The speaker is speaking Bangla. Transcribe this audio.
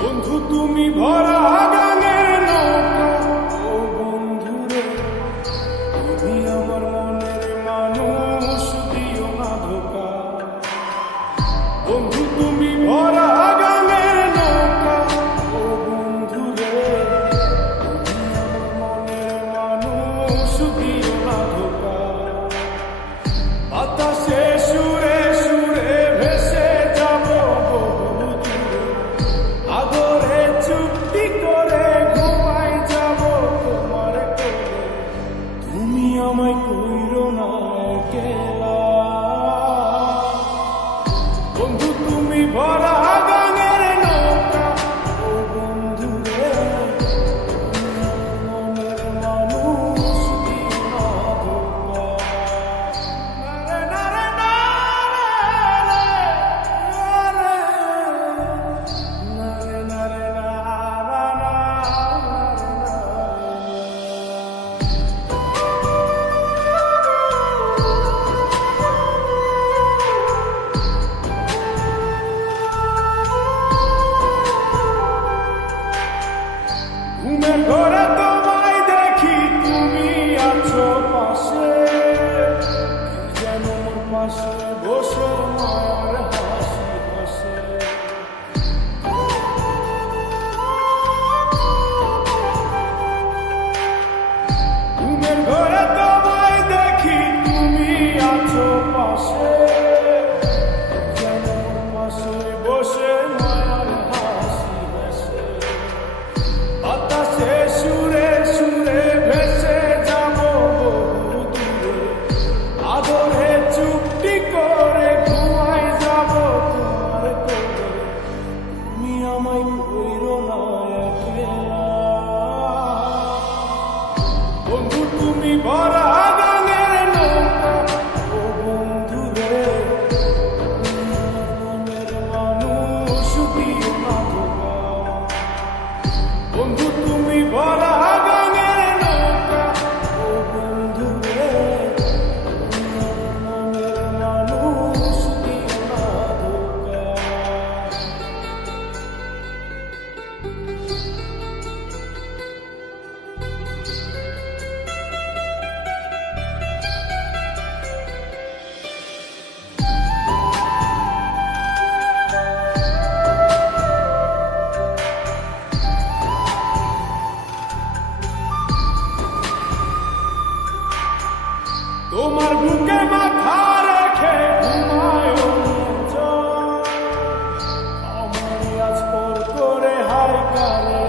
বন্ধু তুমি ভরা গানের নৌকা, ও বন্ধু রে তুমি আমার মনের মানুষ, দিও না ধোকা। বন্ধু তুমি ভরা গানের নৌকা, ও বন্ধু রে তুমি আমার মনের মানুষ, দিও না ধোকা। বাতাসে সুরে সুরে ভেসে যাব বহু দূরে, আদরে চুক্তি করে ঘুমাই যাব তোমার কোলে। তুমি আমায় কইরো না একলা, বন্ধু তুমি ভরা গানের নৌকা, ও বন্ধু রে তুমি আমার মনের মানুষ, দিও না ধোকা। নারে নারে নারে নারে নারে ঘুমের ঘরে তোমায় দেখি, তুমি আছো পাশে, কি যেন মোর পাশে বসে মায়ার হাসি হাসে। ঘুমের ঘরে তোমায় দেখি, তুমি আছো পাশে, কি যেন মোর পাশে বসে মায়ার হাসি হাসে। বাতাসে সুরে সুরে ভেসে যাব বহু দূরে, আদরে চুক্তি করে ঘুমাই যাব তোমার কোলে। তুমি আমায় কইরো না একলা, বন্ধু তুমি ভরা গানের নৌকা, ও বন্ধু রে তুমি আমার মনের মানুষ, দিও না ধোকা। বন্ধু তুমি ভরা গানের নৌকা, ও বন্ধু রে তুমি আমার মনের মানুষ, দিও না ধোকা। তোমার বুকে মাথা রেখে ঘুমায় অন্যজন, আমার আজ পর করে হায় কারে